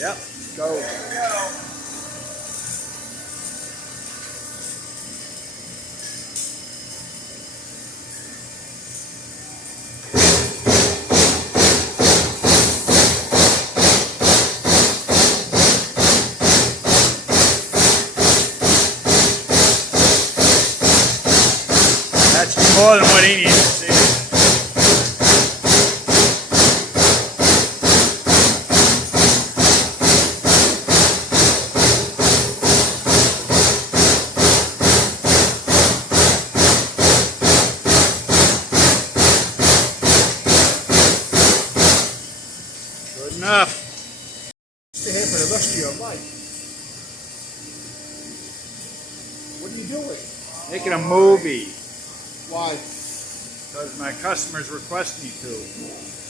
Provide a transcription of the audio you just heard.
Yep, go. That's more than what he needs to see. Good enough. Stay here for the rest of your life. What are you doing? Making a movie. Why? Because my customers request me to.